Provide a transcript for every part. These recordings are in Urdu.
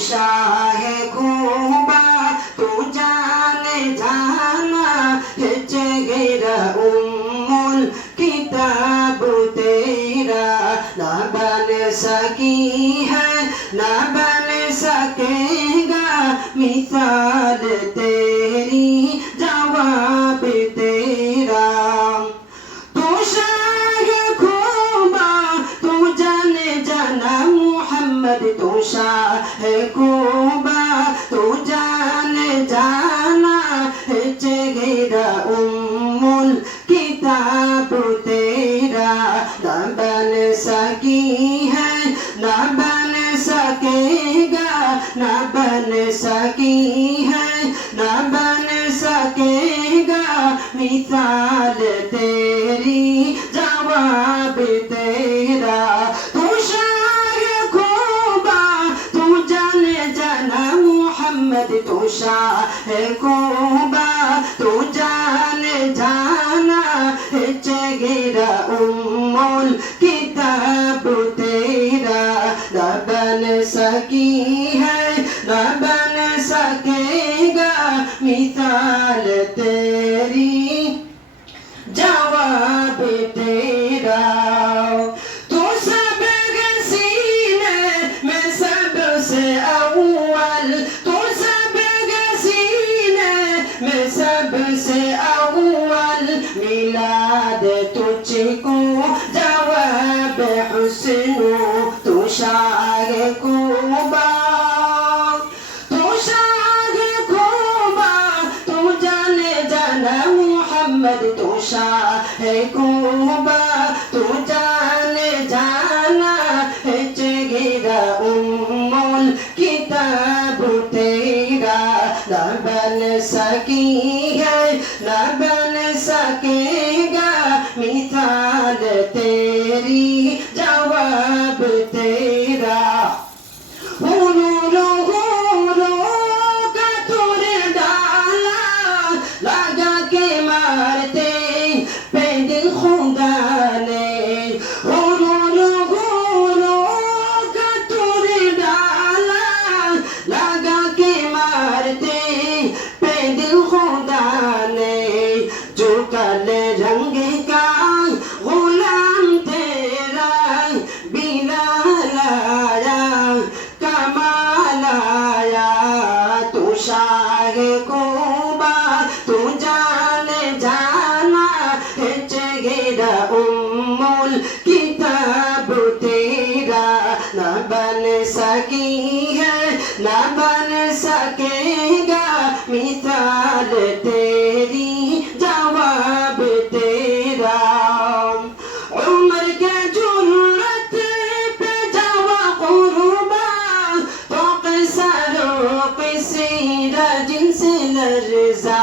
شاہ گھوبا تو جانے جانا ہے چہرہ ام کتاب تیرا نہ بن سکی ہے نہ بن سکے گا مثال تیری جواب تیرا تو شاہ گھوبا تو جانے جانا محمد تو شاہ کوبا، تو جانے جانا ہے چہرہ ام الکتاب، تیرا نہ بن سکی ہے، نہ بن سکے گا، نہ بن سکی ہے، نہ بن سکے گا۔ مثال تیری جواب تیرا شاہ کوبا، تو جان جانا چگیرا امول کتاب تیرا۔ نہ بن سکی ہے نہ بن سکے گا مثال تیری۔ جواب تیرا۔ تو سب گسینے میں سب سے آؤں ko jawab husnu tushar ko ba tushar ko ba tu jane jana Muhammad tushar ko ba tu jane jana hechgira ummul kitab tera na ban saki hai na ban saki مثال تیری جواب تیرا ہلولو ہلو کا تور ڈالا لگا کے مارتے پہ دل خون گانے جان جانا ہچگیرا امول کتاب تیرا نہ بن سکی ہے نہ بن سکے گا مثال تیری جواب تیرا عمر کے جنت پہ جوا قربا تو قصر و قصیر جن سے لرزا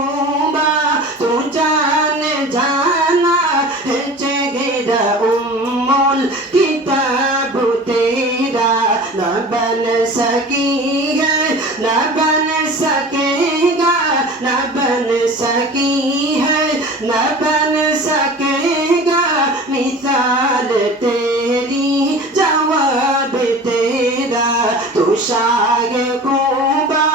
তুষারে কুবা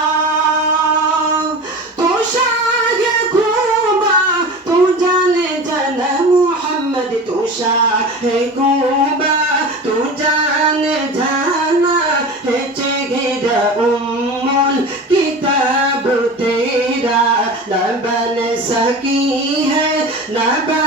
তুষারে কুবা তু জানে জান মোহাম্মদ তুষারে কুবা তু জানে জানা হে চেগিরা উম্মুল কিতাব তেরা নবন সকি হে নবন